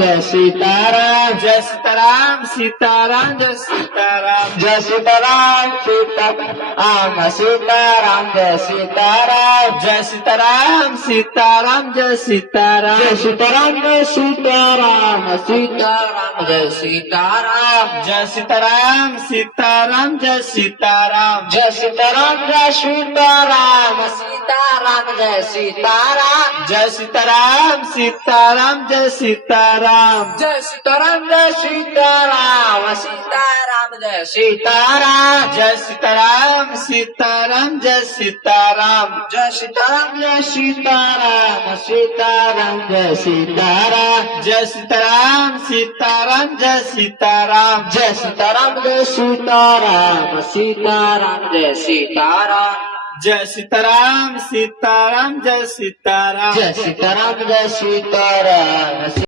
Jai Sitaram Jai Sitaram Sitaram Jai Sitaram Jai Sitaram Sitaram Sitaram Jai Sitaram Jai Sitaram Sitaram Jai Sitaram Jai Sitaram Jai Sitaram Sitaram Jai Sitaram Jai Sitaram Sitaram Jai Sitaram Jai Sitaram Jai Sitaram Sitaram Jai Sitaram Jai Sitaram Sitaram Jai Sitaram Jai Sitaram Jai Sitaram Sitaram Jai Sitaram Jai Sitaram Sitaram Jai Sitaram Jai Sitaram Jai Sitaram Sitaram Jai Sitaram Jai Sitaram Sitaram Jai Sitaram Jai Sitaram Jai Sitaram Sitaram Jai Sitaram Jai Sitaram Sitaram Jai Sitaram Jai Sitaram Jai Sitaram